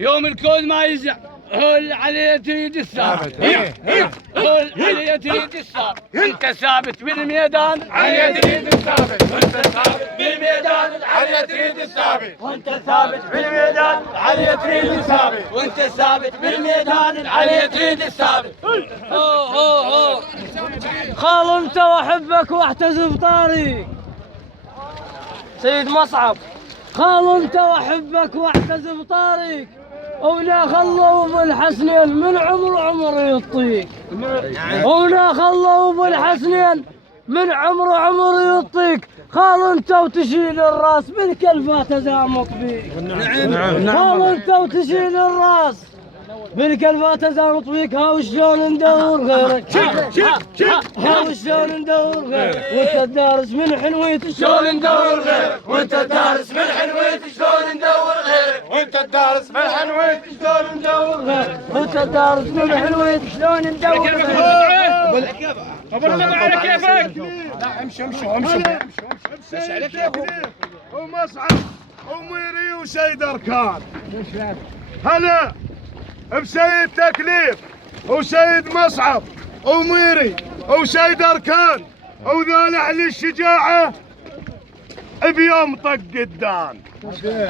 يوم الكون ما يزع هو اللي عليه تريد الثابت هو اللي عليه تريد الثابت وانت ثابت بالميدان عليه تريد الثابت وانت ثابت بالميدان عليه تريد الثابت وانت ثابت بالميدان عليه تريد الثابت وانت ثابت بالميدان عليه تريد الثابت. خال انت واحبك واحتسب طاري سيد مصعب. خال انت واحبك واحتسب طاريك ولا خلوا بالحسنين من عمر يطيك ولا خلوا بالحسنين من عمر يطيك. خال انت وتشيل الراس من كلفه تزامك بيك. خال انت وتشيل الراس بالكلفة تزامط بيك. ها وشلون ندور غيرك ها وشلون ندور غيرك وانت دارس من حنويت شلون ندور غيرك وانت دارس من حنويت شلون ندور غيرك وانت دارس من حنويت شلون ندور غيرك وانت دارس من حنويت شلون ندور غيرك. ابو النبي على كيفك. لا امشي على كيفك. ومصعب وميري وسيد اركان. هلا بسيد تكليف وسيد مصعب وميري وسيد اركان وذول اهل الشجاعه بيوم طق الدان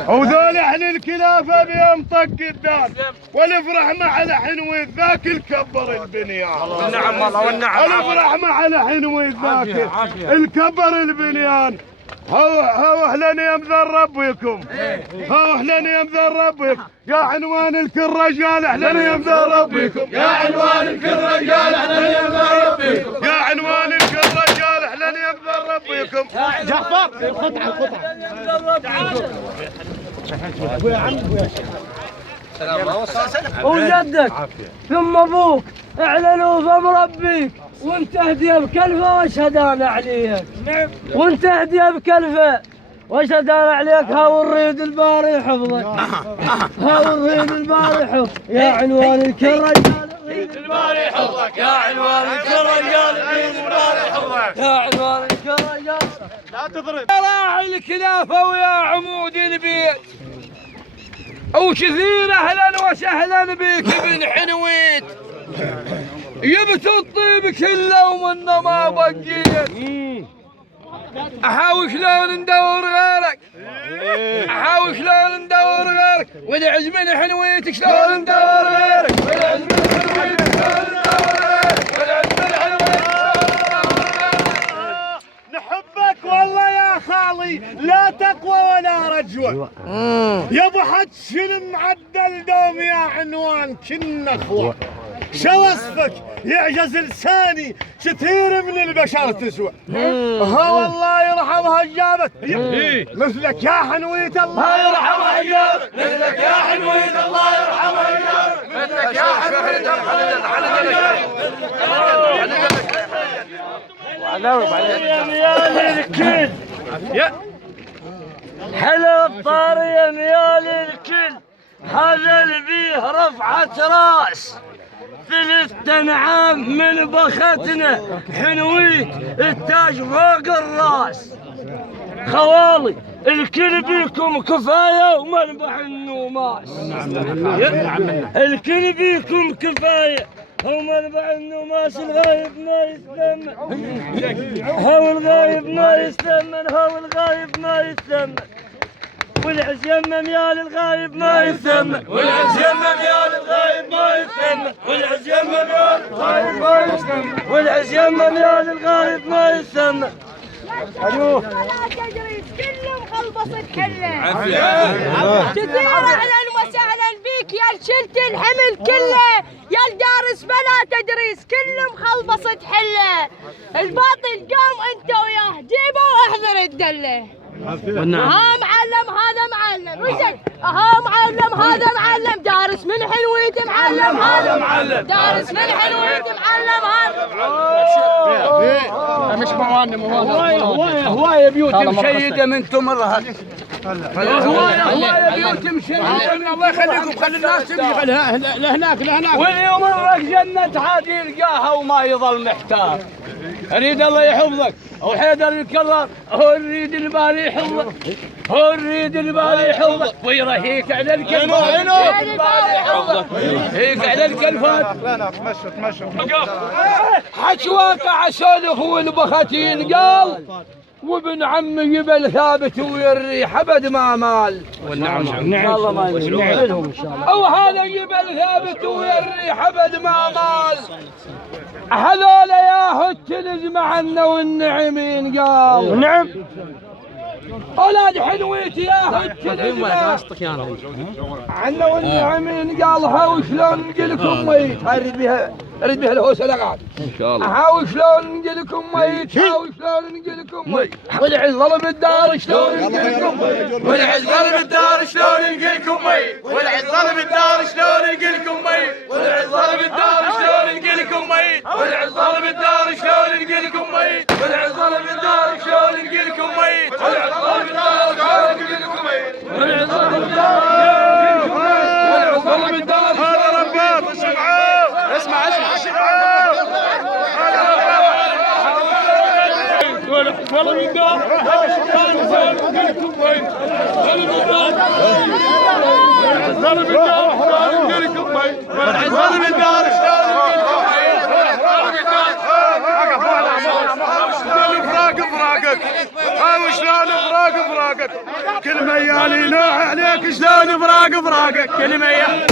وذول اهل الكلافه بيوم طق الدان والافرح مع الحنويت ذاك الكبر البنيان. والنعم والله والنعم. والافرح مع الحنويت ذاك الكبر البنيان. هو اهلا يا مذرب بكم هو اهلا يا مذرب بكم يا عنوان الكل رجال اهلا يا مذرب بكم يا عنوان الكل رجال اهلا يا مذرب بكم يا عنوان الكل رجال اهلا يا مذرب بكم. جعفر القطعه ابويا عم وجدك ثم ابوك اعلنوا فمربيك وانت هديه بكلفه واشهد انا عليك. وانت هديه بكلفه واشهد انا عليك. ها ونريد الباري حفظك ها ونريد الباري حفظك يا عنوان الكل رجال الباري حفظك يا عنوان الكل رجال الباري حفظك يا عنوان الكل رجال. لا تضرب يا راعي الكلافه ويا عمود البيت وكثير اهلا وسهلا بك ابن حنويت. جبت الطيب كله ومنه ما بقيت. احاول شلون ندور غيرك احاول شلون ندور غيرك والعز من حنويتك شلون ندور غيرك والعز من حنويتك شلون ندور غيرك والعز من حنويتك. نحبك والله يا خالي لا تقوى ولا رجوه يا ابو حد شنو معدل دوم يا عنوان كنا اخوه. شو وصفك يعجز لساني كثير من البشر تسوى. ها والله يرحمها جابت مثلك يا حنويت الله يرحمها جابت مثلك يا حنويت الله يرحمها جابت مثلك يا حنويت يا الكل حلو الطاري يا ميال الكل. هذا اللي بيه رفعة راس 3 عام من بختنا حنويت التاج فوق الراس. خوالي الكل بيكم كفايه ومنبح النوماس. الكل بيكم كفايه ومنبح النوماس. الغايب ما يستمن هو الغايب ما يستمن هو الغايب ما يستمن والعز يمم يا للغايب ما يثمن والعز يمم يا للغايب ما يثمن والعز يمم يا للغايب ما يثمن والعز يمم يا للغايب ما يثمن. ايوه كلهم خلبصت حله كثير اهلا وسهلا بيك يا شلت الحمل كله يا الدارس بلا تدريس كلهم خلبصت حله. الباطل قام انت وياه جيبه واحذر الدله. ها معلم هذا معلم وزين ها معلم هذا معلم دارس من حلويت معلم هذا معلم دارس من حلويت معلم هذا. مش موانم هوايه بيوت مشيده من تمرها هوايه بيوت مشيده. الله يخليكم خلي الناس تمشي لهناك واليوم الرك جنة عادي يلقاها وما يظل محتار. اريد الله يحفظك ابو حيدر الكرار، هو نريد الباري يحفظك، هو نريد الباري يحفظك ويرهيك على الكلفات، هيك على الكلفات. حشواك عسل اخو البختين قال، وابن عمي يبل ثابت ويريح ابد ما مال. والنعم ان شاء الله ما نعملهم ان شاء الله. او هذا يبل ثابت ويريح ابد ما مال. هذول يا هتلز معنا والنعمين قال. نعم. اولاد حلويتي يا هتلز عنا والنعمين قال. هاو شلون نجيلكم ميت، اريد بها الهوسه لقعد ان شاء الله. هاو شلون نجيلكم ميت، هاو شلون نجيلكم ميت، والعز ظلم الدار شلون نجيلكم ميت، والعز ظلم الدار شلون نجيلكم ميت، والعز ظلم الدار شلون نجيلكم ميت، والعز ظلم الدار شلون نجيلكم ميت، والعز ظلم الدار شلون نجيلكم ميت، والعز ظلم الدار شلون نجيلكم ميت، والعز ظلم الدار شلون نجيلكم ميت، والعز ظلم الدار ظلم الدار. هذا رباط الشمعان. اسمع ظلم الدار ظلم الدار ظلم الدار فراقك شلون فراقك كل ميالي لوح عليك شلون فراقك كل ميالي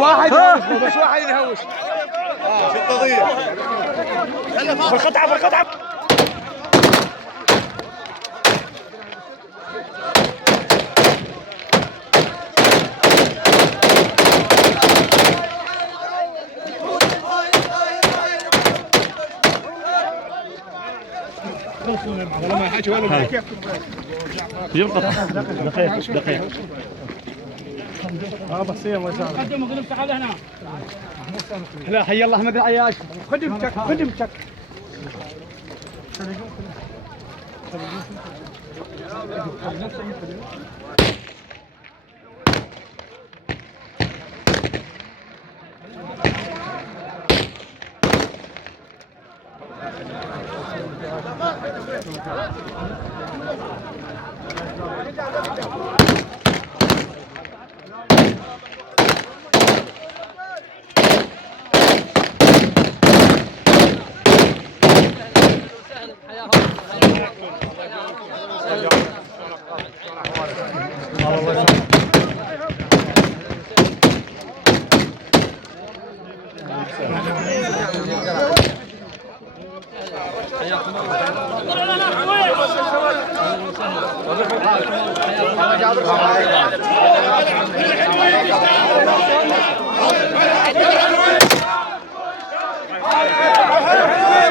واحد بس واحد يهوش. شو القضية؟ بالقطعة ما يحكي ولا يبقى دقيقة. بسيط ما شاء الله. قدم قدم تعال هنا. لا حي الله احمد العياش. خدمتك. حياكم